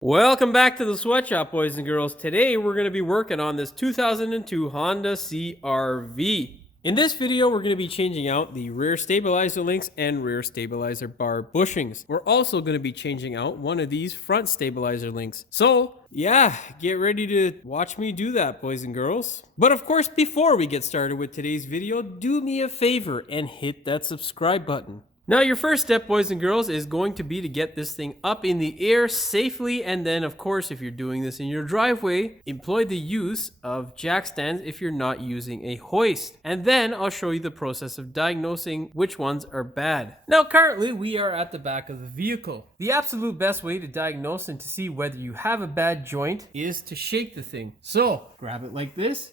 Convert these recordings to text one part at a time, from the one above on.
Welcome back to the sweatshop, boys and girls. Today we're going to be working on this 2002 Honda CRV. In this video, we're going to be changing out the rear stabilizer links and rear stabilizer bar bushings. We're also going to be changing out one of these front stabilizer links. So yeah, get ready to watch me do that, boys and girls. But of course, before we get started with today's video, do me a favor and hit that subscribe button. Now, your first step, boys and girls, is going to be to get this thing up in the air safely. And then, of course, if you're doing this in your driveway, employ the use of jack stands if you're not using a hoist. And then I'll show you the process of diagnosing which ones are bad. Now, currently, we are at the back of the vehicle. The absolute best way to diagnose and to see whether you have a bad joint is to shake the thing. So, grab it like this.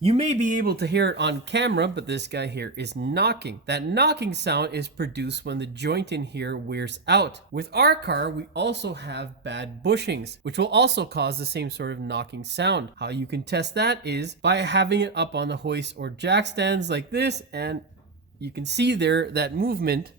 You may be able to hear it on camera, but this guy here is knocking. That knocking sound is produced when the joint in here wears out. With our car, we also have bad bushings, which will also cause the same sort of knocking sound. How you can test that is by having it up on the hoist or jack stands like this, and you can see there that movement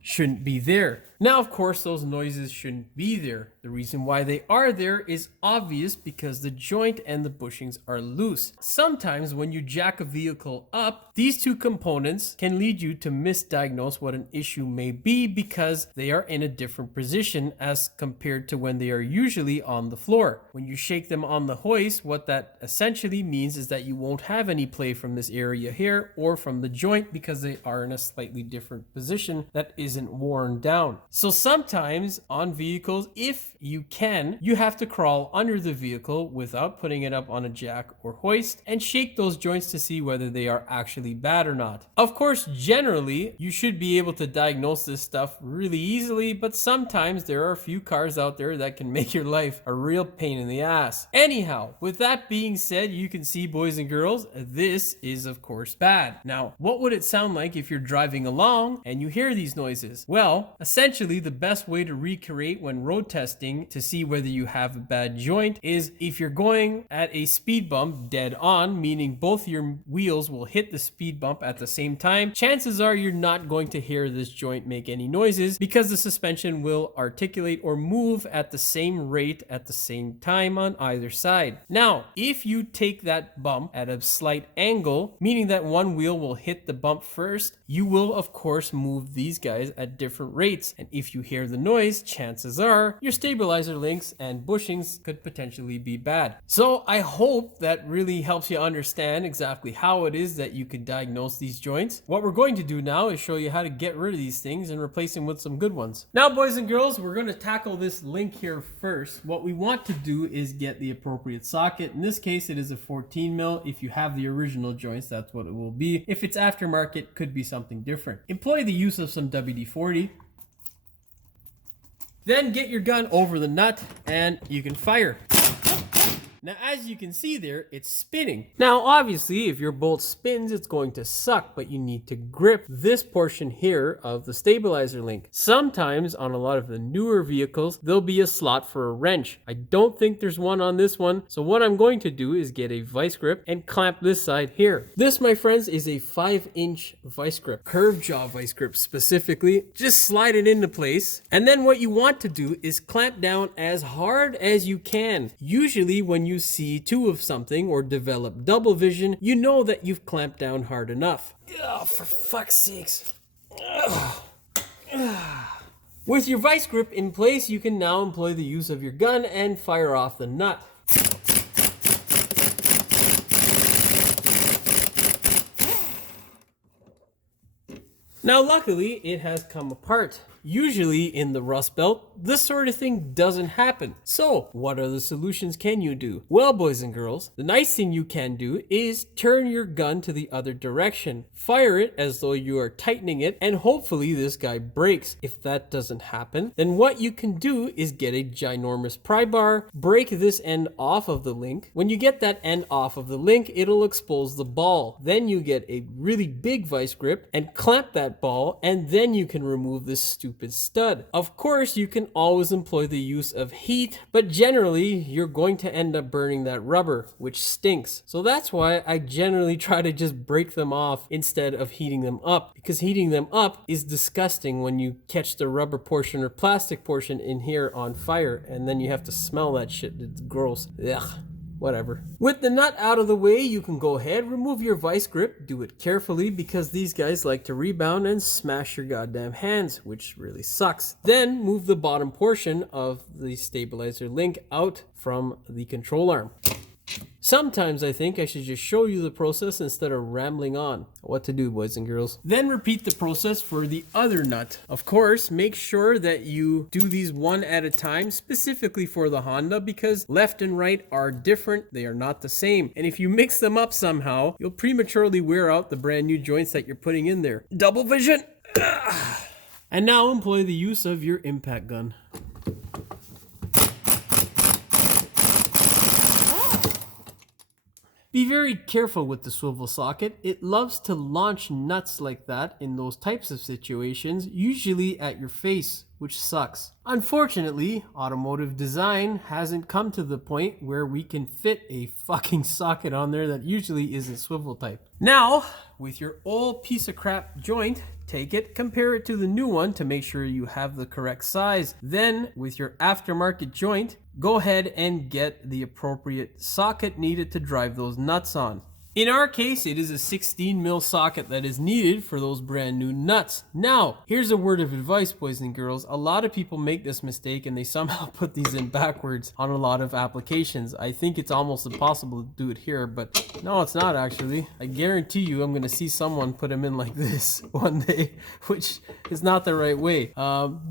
shouldn't be there. Now, of course, those noises shouldn't be there. The reason why they are there is obvious because the joint and the bushings are loose. Sometimes when you jack a vehicle up, these two components can lead you to misdiagnose what an issue may be because they are in a different position as compared to when they are usually on the floor. When you shake them on the hoist, what that essentially means is that you won't have any play from this area here or from the joint because they are in a slightly different position that isn't worn down. So sometimes on vehicles, if you can, you have to crawl under the vehicle without putting it up on a jack or hoist and shake those joints to see whether they are actually bad or not. Of course, generally, you should be able to diagnose this stuff really easily, but sometimes there are a few cars out there that can make your life a real pain in the ass. Anyhow, with that being said, you can see, boys and girls, this is of course bad. Now, what would it sound like if you're driving along and you hear these noises? Well, essentially, the best way to recreate when road testing to see whether you have a bad joint is if you're going at a speed bump dead on, meaning both your wheels will hit the speed bump at the same time, chances are you're not going to hear this joint make any noises because the suspension will articulate or move at the same rate at the same time on either side. Now, if you take that bump at a slight angle, meaning that one wheel will hit the bump first, you will of course move these guys at different rates. And if you hear the noise, chances are your stabilizer links and bushings could potentially be bad. So I hope that really helps you understand exactly how it is that you can diagnose these joints. What we're going to do now is show you how to get rid of these things and replace them with some good ones. Now, boys and girls, we're going to tackle this link here first. What we want to do is get the appropriate socket. In this case, it is a 14 mil. If you have the original joints, that's what it will be. If it's aftermarket, it could be something different. Employ the use of some WD-40. Then get your gun over the nut and you can fire. Now, as you can see there, it's spinning. Now, obviously, if your bolt spins, it's going to suck, but you need to grip this portion here of the stabilizer link. Sometimes on a lot of the newer vehicles, there'll be a slot for a wrench. I don't think there's one on this one. So what I'm going to do is get a vice grip and clamp this side here. This, my friends, is a 5-inch vice grip, curved jaw vice grip specifically. Just slide it into place. And then what you want to do is clamp down as hard as you can. Usually when you see two of something or develop double vision, you know that you've clamped down hard enough. Oh, for fuck's sakes. With your vice grip in place, you can now employ the use of your gun and fire off the nut. Now, luckily, it has come apart. Usually in the Rust Belt, this sort of thing doesn't happen. So what other solutions can you do? Well, boys and girls, the nice thing you can do is turn your gun to the other direction. Fire it as though you are tightening it, and hopefully this guy breaks. If that doesn't happen, then what you can do is get a ginormous pry bar, break this end off of the link. When you get that end off of the link, it'll expose the ball. Then you get a really big vice grip and clamp that that ball, and then you can remove this stupid stud. Of course, you can always employ the use of heat, but generally you're going to end up burning that rubber, which stinks. So that's why I generally try to just break them off instead of heating them up, because heating them up is disgusting when you catch the rubber portion or plastic portion in here on fire, and then you have to smell that shit. It's gross. Ugh. Whatever. With the nut out of the way, you can go ahead, remove your vice grip. Do it carefully because these guys like to rebound and smash your goddamn hands, which really sucks. Then move the bottom portion of the stabilizer link out from the control arm. Sometimes I think I should just show you the process instead of rambling on. What to do, boys and girls. Then repeat the process for the other nut. Of course, make sure that you do these one at a time, specifically for the Honda, because left and right are different. They are not the same. And if you mix them up somehow, you'll prematurely wear out the brand new joints that you're putting in there. Double vision. And now employ the use of your impact gun. Be very careful with the swivel socket. It loves to launch nuts like that in those types of situations, usually at your face, which sucks. Unfortunately, automotive design hasn't come to the point where we can fit a fucking socket on there that usually isn't swivel type. Now, with your old piece of crap joint, take it, compare it to the new one to make sure you have the correct size. Then, with your aftermarket joint, go ahead and get the appropriate socket needed to drive those nuts on. In our case, it is a 16 mil socket that is needed for those brand new nuts. Now, here's a word of advice, boys and girls. A lot of people make this mistake and they somehow put these in backwards on a lot of applications. I think it's almost impossible to do it here, but no, it's not actually. I guarantee you I'm going to see someone put them in like this one day, which is not the right way.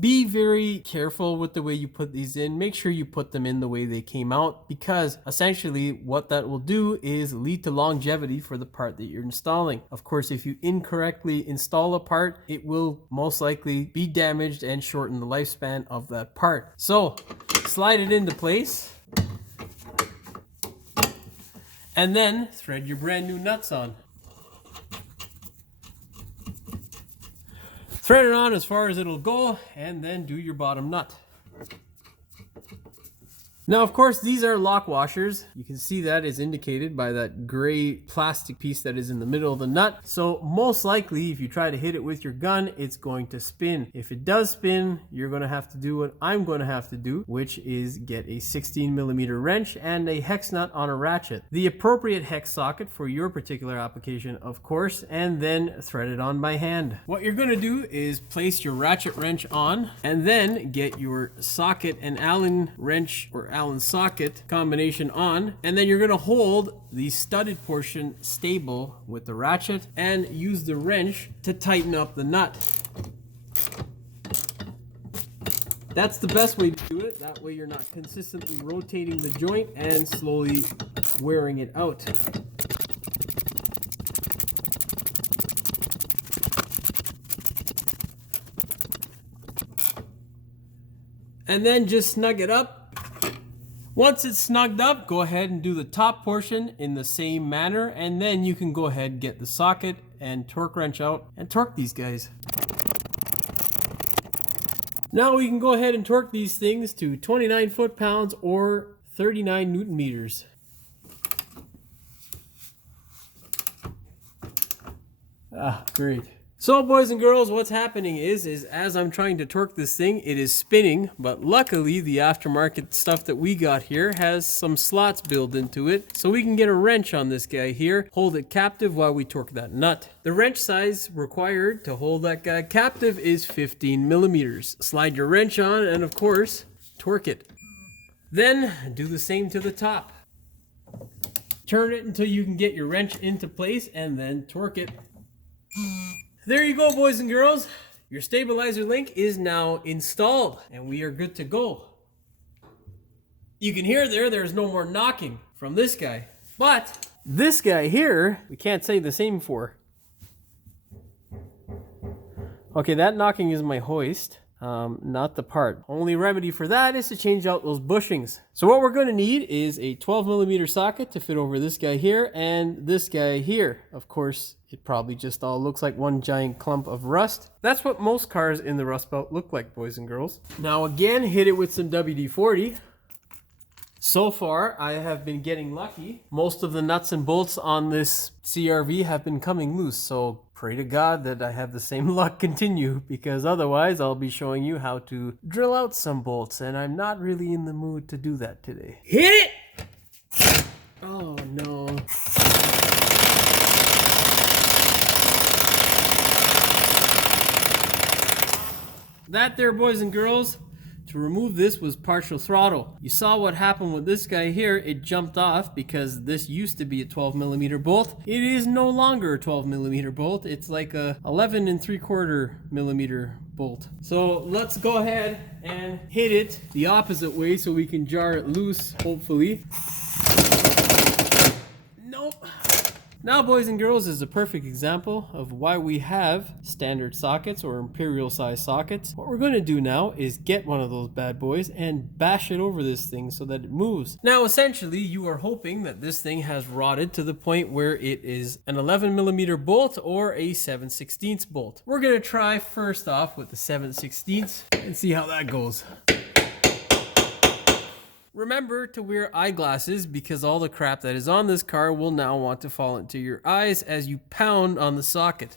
Be very careful with the way you put these in. Make sure you put them in the way they came out, because essentially what that will do is lead to longevity for the part that you're installing. Of course, if you incorrectly install a part, it will most likely be damaged and shorten the lifespan of that part. So slide it into place and then thread your brand new nuts on. Thread it on as far as it'll go and then do your bottom nut. Now, of course, these are lock washers. You can see that is indicated by that gray plastic piece that is in the middle of the nut. So most likely, if you try to hit it with your gun, it's going to spin. If it does spin, you're going to have to do what I'm going to have to do, which is get a 16 millimeter wrench and a hex nut on a ratchet. The appropriate hex socket for your particular application, of course, and then thread it on by hand. What you're going to do is place your ratchet wrench on and then get your socket and Allen wrench or Allen socket combination on, and then you're going to hold the studded portion stable with the ratchet and use the wrench to tighten up the nut. That's the best way to do it. That way you're not consistently rotating the joint and slowly wearing it out. And then just snug it up. Once it's snugged up, go ahead and do the top portion in the same manner, and then you can go ahead and get the socket and torque wrench out and torque these guys. Now we can go ahead and torque these things to 29 foot-pounds or 39 Newton meters. Ah, great. So boys and girls, what's happening is as I'm trying to torque this thing, it is spinning, but luckily the aftermarket stuff that we got here has some slots built into it, so we can get a wrench on this guy here, hold it captive while we torque that nut. The wrench size required to hold that guy captive is 15 millimeters. Slide your wrench on and of course, torque it. Then do the same to the top. Turn it until you can get your wrench into place and then torque it. There you go, boys and girls. Your stabilizer link is now installed and we are good to go. You can hear there's no more knocking from this guy. But this guy here, we can't say the same for. Okay, that knocking is my hoist. not the part. Only remedy for that is to change out those bushings. So what we're going to need is a 12mm socket to fit over this guy here and this guy here. Of course, it probably just all looks like one giant clump of rust. That's what most cars in the Rust Belt look like, boys and girls. Now again, hit it with some WD-40. So far, I have been getting lucky. Most of the nuts and bolts on this CRV have been coming loose, so pray to God that I have the same luck continue, because otherwise I'll be showing you how to drill out some bolts, and I'm not really in the mood to do that today. Hit it! Oh no. That there, boys and girls, to remove this was partial throttle. You saw what happened with this guy here. It jumped off because this used to be a 12mm bolt. It is no longer a 12mm bolt. It's like a 11¾ bolt. So let's go ahead and hit it the opposite way so we can jar it loose, hopefully. Nope. Now, boys and girls, is a perfect example of why we have standard sockets or imperial size sockets. What we're going to do now is get one of those bad boys and bash it over this thing so that it moves. Now, essentially, you are hoping that this thing has rotted to the point where it is an 11mm bolt or a 7/16 bolt. We're going to try first off with the 7/16 and see how that goes. Remember to wear eyeglasses because all the crap that is on this car will now want to fall into your eyes as you pound on the socket.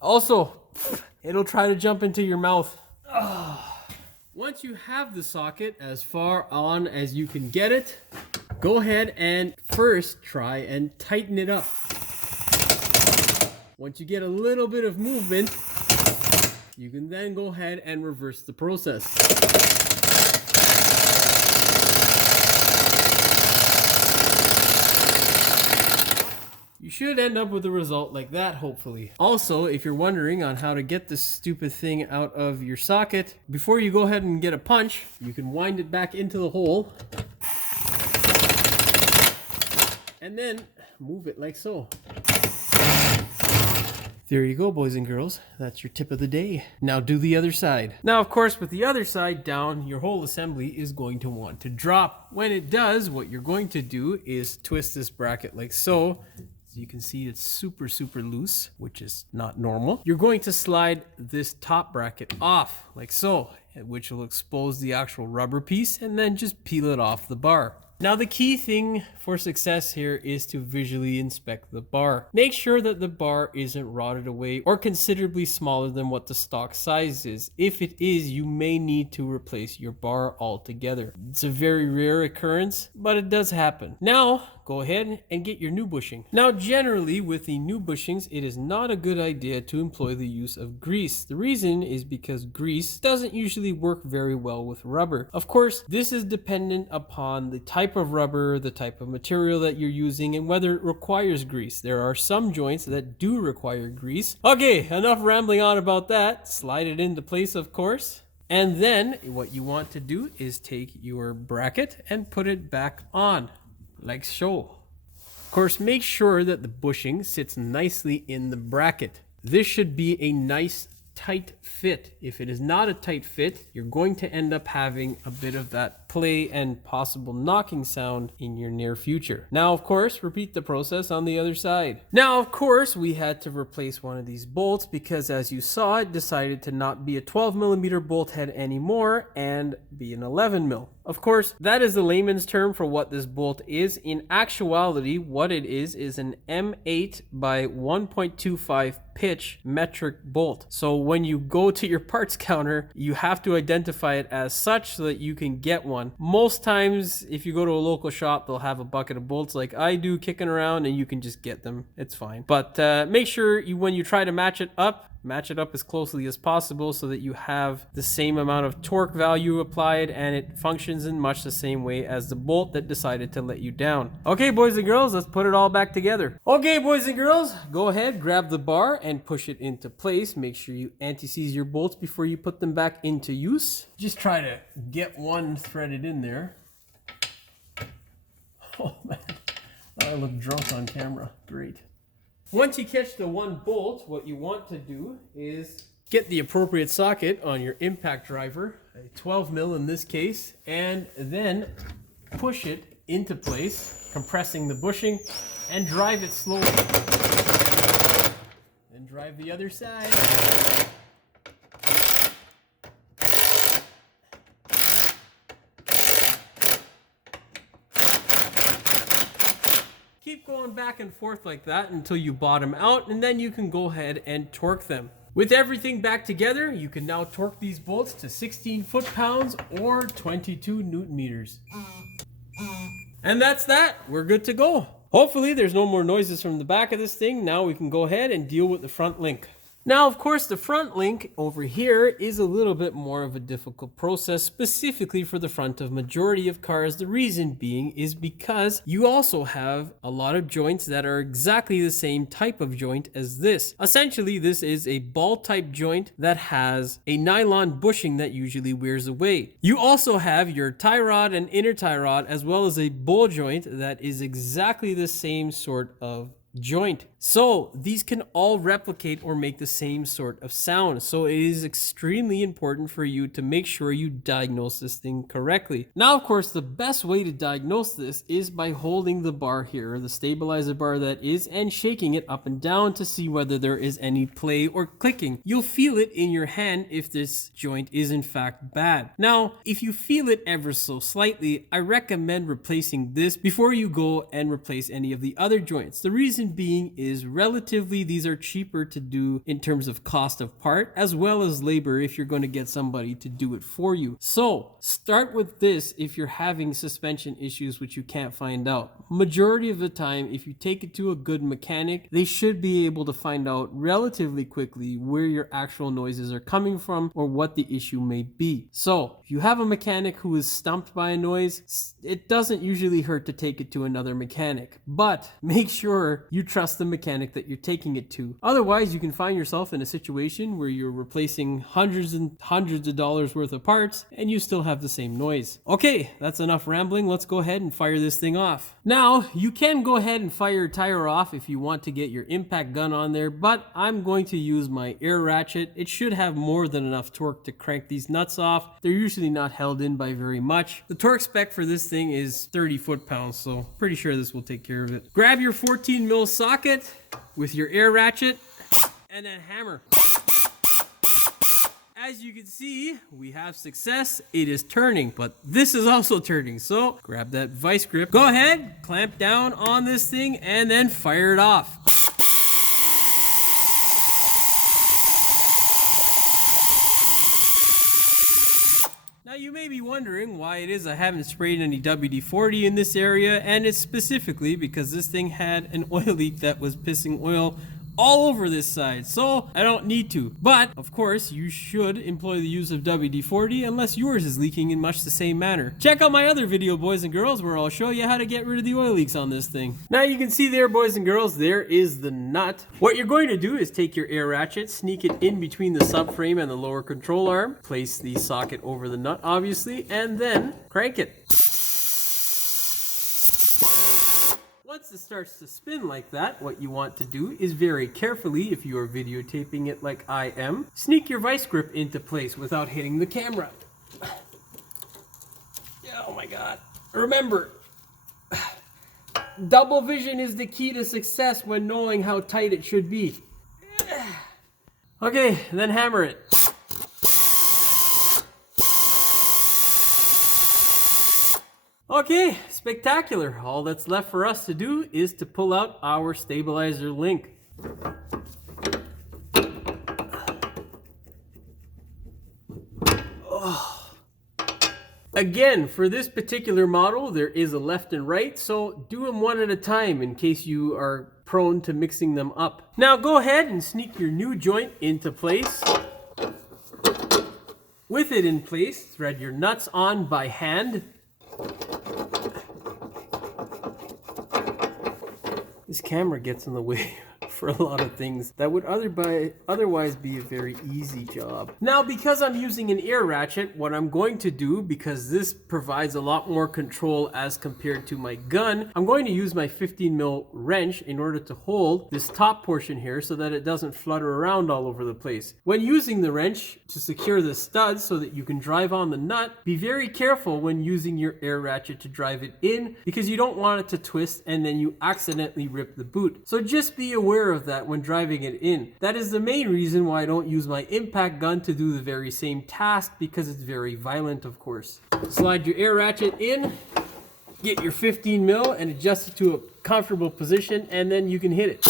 Also, it'll try to jump into your mouth. Once you have the socket as far on as you can get it, go ahead and first try and tighten it up. Once you get a little bit of movement, you can then go ahead and reverse the process. You should end up with a result like that, hopefully. Also, if you're wondering on how to get this stupid thing out of your socket, before you go ahead and get a punch, you can wind it back into the hole and then move it like so. There you go, boys and girls. That's your tip of the day. Now do the other side. Now, of course, with the other side down, your whole assembly is going to want to drop. When it does, what you're going to do is twist this bracket like so. As you can see, it's super loose, which is not normal. You're going to slide this top bracket off like so, which will expose the actual rubber piece, and then just peel it off the bar. Now, the key thing for success here is to visually inspect the bar. Make sure that the bar isn't rotted away or considerably smaller than what the stock size is. If it is, you may need to replace your bar altogether. It's a very rare occurrence, but it does happen. Now, go ahead and get your new bushing. Now, generally with the new bushings, it is not a good idea to employ the use of grease. The reason is because grease doesn't usually work very well with rubber. Of course, this is dependent upon the type of rubber, the type of material that you're using, and whether it requires grease. There are some joints that do require grease. Okay, enough rambling on about that. Slide it into place, of course. And then what you want to do is take your bracket and put it back on, like so. Of course, make sure that the bushing sits nicely in the bracket. This should be a nice tight fit. If it is not a tight fit, you're going to end up having a bit of that play and possible knocking sound in your near future. Now, of course, repeat the process on the other side. Now, of course, we had to replace one of these bolts because, as you saw, it decided to not be a 12mm bolt head anymore and be an 11mm. Of course, that is the layman's term for what this bolt is. In actuality, what it is an M8 by 1.25 pitch metric bolt. So when you go to your parts counter, you have to identify it as such so that you can get one. Most times, if you go to a local shop, they'll have a bucket of bolts like I do kicking around and you can just get them. It's fine. But make sure when you try to match it up as closely as possible so that you have the same amount of torque value applied and it functions in much the same way as the bolt that decided to let you down. Okay, boys and girls, let's put it all back together. Okay, boys and girls, go ahead, grab the bar and push it into place. Make sure you anti-seize your bolts before you put them back into use. Just try to get one threaded in there. Oh man, I look drunk on camera. Great. Once you catch the one bolt, what you want to do is get the appropriate socket on your impact driver, a 12 mil in this case, and then push it into place, compressing the bushing, and drive it slowly. Then drive the other side. Keep going back and forth like that until you bottom out, and then you can go ahead and torque them. With everything back together, you can now torque these bolts to 16 foot-pounds or 22 newton meters. And that's that. We're good to go. Hopefully there's no more noises from the back of this thing. Now we can go ahead and deal with the front link. Now, of course, the front link over here is a little bit more of a difficult process, specifically for the front of majority of cars. The reason being is because you also have a lot of joints that are exactly the same type of joint as this. Essentially, this is a ball type joint that has a nylon bushing that usually wears away. You also have your tie rod and inner tie rod, as well as a bowl joint that is exactly the same sort of joint. So these can all replicate or make the same sort of sound. So it is extremely important for you to make sure you diagnose this thing correctly. Now, of course, the best way to diagnose this is by holding the bar here, the stabilizer bar that is, and shaking it up and down to see whether there is any play or clicking. You'll feel it in your hand if this joint is in fact bad. Now, if you feel it ever so slightly, I recommend replacing this before you go and replace any of the other joints. The reason being is relatively these are cheaper to do in terms of cost of part as well as labor if you're going to get somebody to do it for you. So start with this if you're having suspension issues which you can't find out. Majority of the time, if you take it to a good mechanic, they should be able to find out relatively quickly where your actual noises are coming from or what the issue may be. So if you have a mechanic who is stumped by a noise, it doesn't usually hurt to take it to another mechanic, but make sure you trust the mechanic that you're taking it to. Otherwise, you can find yourself in a situation where you're replacing hundreds and hundreds of dollars worth of parts and you still have the same noise. Okay, that's enough rambling. Let's go ahead and fire this thing off. Now, you can go ahead and fire your tire off if you want to get your impact gun on there, but I'm going to use my air ratchet. It should have more than enough torque to crank these nuts off. They're usually not held in by very much. The torque spec for this thing is 30 foot-pounds, so pretty sure this will take care of it. Grab your 14 mil socket with your air ratchet and then hammer. As you can see, we have success. It is turning, but this is also turning. So grab that vice grip, go ahead, clamp down on this thing and then fire it off. Now you may be wondering why it is I haven't sprayed any WD-40 in this area, and it's specifically because this thing had an oil leak that was pissing oil all over this side, so I don't need to. But of course, you should employ the use of WD-40 unless yours is leaking in much the same manner. Check out my other video, boys and girls, where I'll show you how to get rid of the oil leaks on this thing. Now you can see there, boys and girls, there is the nut. What you're going to do is take your air ratchet, sneak it in between the subframe and the lower control arm, place the socket over the nut, obviously, and then crank it. Once it starts to spin like that, what you want to do is very carefully, if you are videotaping it like I am, sneak your vice grip into place without hitting the camera. Oh my God. Remember, double vision is the key to success when knowing how tight it should be. Okay, then hammer it. Okay, spectacular. All that's left for us to do is to pull out our stabilizer link. Oh. Again, for this particular model, there is a left and right, so do them one at a time in case you are prone to mixing them up. Now go ahead and sneak your new joint into place. With it in place, thread your nuts on by hand. This camera gets in the way for a lot of things that would otherwise be a very easy job. Now, because I'm using an air ratchet, what I'm going to do, because this provides a lot more control as compared to my gun, I'm going to use my 15mm wrench in order to hold this top portion here so that it doesn't flutter around all over the place. When using the wrench to secure the studs so that you can drive on the nut, be very careful when using your air ratchet to drive it in, because you don't want it to twist and then you accidentally rip the boot. So just be aware of that when driving it in. That is the main reason why I don't use my impact gun to do the very same task, because it's very violent, of course. Slide your air ratchet in, get your 15mm and adjust it to a comfortable position, and then you can hit it.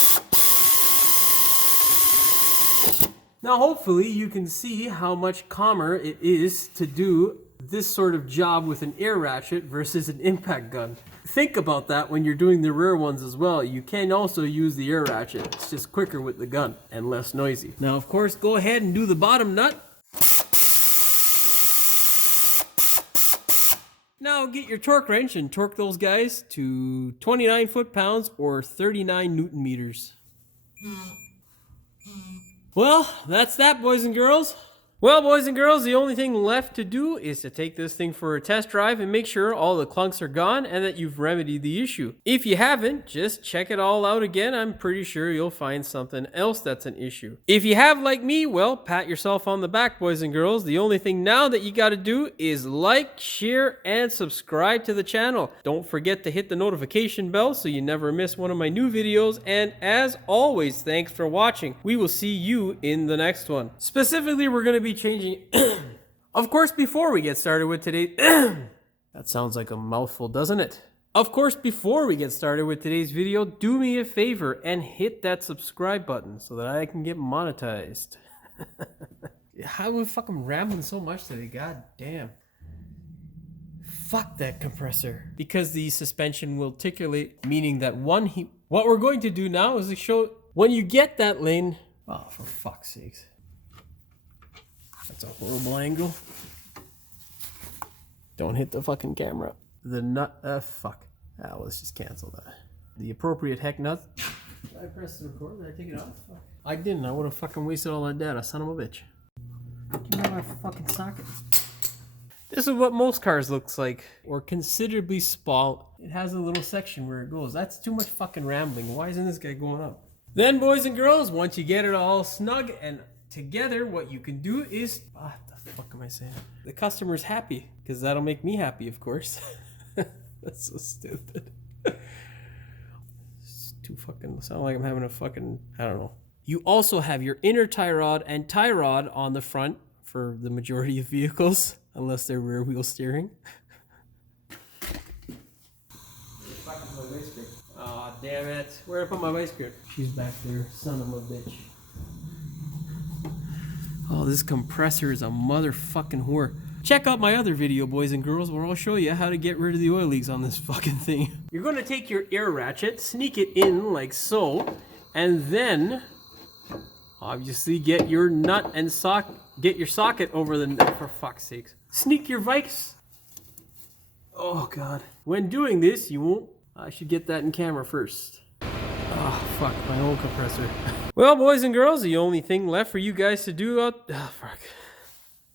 Now hopefully you can see how much calmer it is to do this sort of job with an air ratchet versus an impact gun. Think about that when you're doing the rear ones as well. You can also use the air ratchet. It's just quicker with the gun and less noisy. Now of course, go ahead and do the bottom nut. Now get your torque wrench and torque those guys to 29 foot-pounds or 39 Newton meters. Well, that's that, boys and girls. Well, boys and girls, the only thing left to do is to take this thing for a test drive and make sure all the clunks are gone and that you've remedied the issue. If you haven't, just check it all out again. I'm pretty sure you'll find something else that's an issue. If you have, like me, well, pat yourself on the back, boys and girls. The only thing now that you got to do is like, share, and subscribe to the channel. Don't forget to hit the notification bell so you never miss one of my new videos. And as always, thanks for watching. We will see you in the next one. Specifically, we're going to be changing of course, before we get started with today that sounds like a mouthful, doesn't it? Of course, before we get started with today's video, do me a favor and hit that subscribe button so that I can get monetized. How am I fucking rambling so much today? God damn. Fuck that compressor. Because the suspension will articulate, meaning that what we're going to do now is to show when you get that lane. Oh, for fuck's sakes. That's a horrible angle. Don't hit the fucking camera. The nut, fuck. Let's just cancel that. The appropriate heck nut. Did I press the record? Did I take it off? Fuck. I didn't. I would have fucking wasted all that data, son of a bitch. Give me my fucking socket. This is what most cars looks like, or considerably small. It has a little section where it goes. That's too much fucking rambling. Why isn't this guy going up? Then, boys and girls, once you get it all snug and together, what you can do is, what the fuck am I saying? The customer's happy, because that'll make me happy, of course. That's so stupid. It's too fucking, sound like I'm having a fucking, I don't know. You also have your inner tie rod and tie rod on the front for the majority of vehicles, unless they're rear wheel steering. Aw, damn it. Where'd I put my vice grip? She's back there, son of a bitch. Oh, this compressor is a motherfucking whore. Check out my other video, boys and girls, where I'll show you how to get rid of the oil leaks on this fucking thing. You're going to take your air ratchet, sneak it in like so, and then obviously get your nut and get your socket over the nut, for fuck's sakes. Sneak your vice. Oh god. When doing this, you won't, I should get that in camera first. Oh fuck, my old compressor. Well, boys and girls, the only thing left for you guys to do fuck.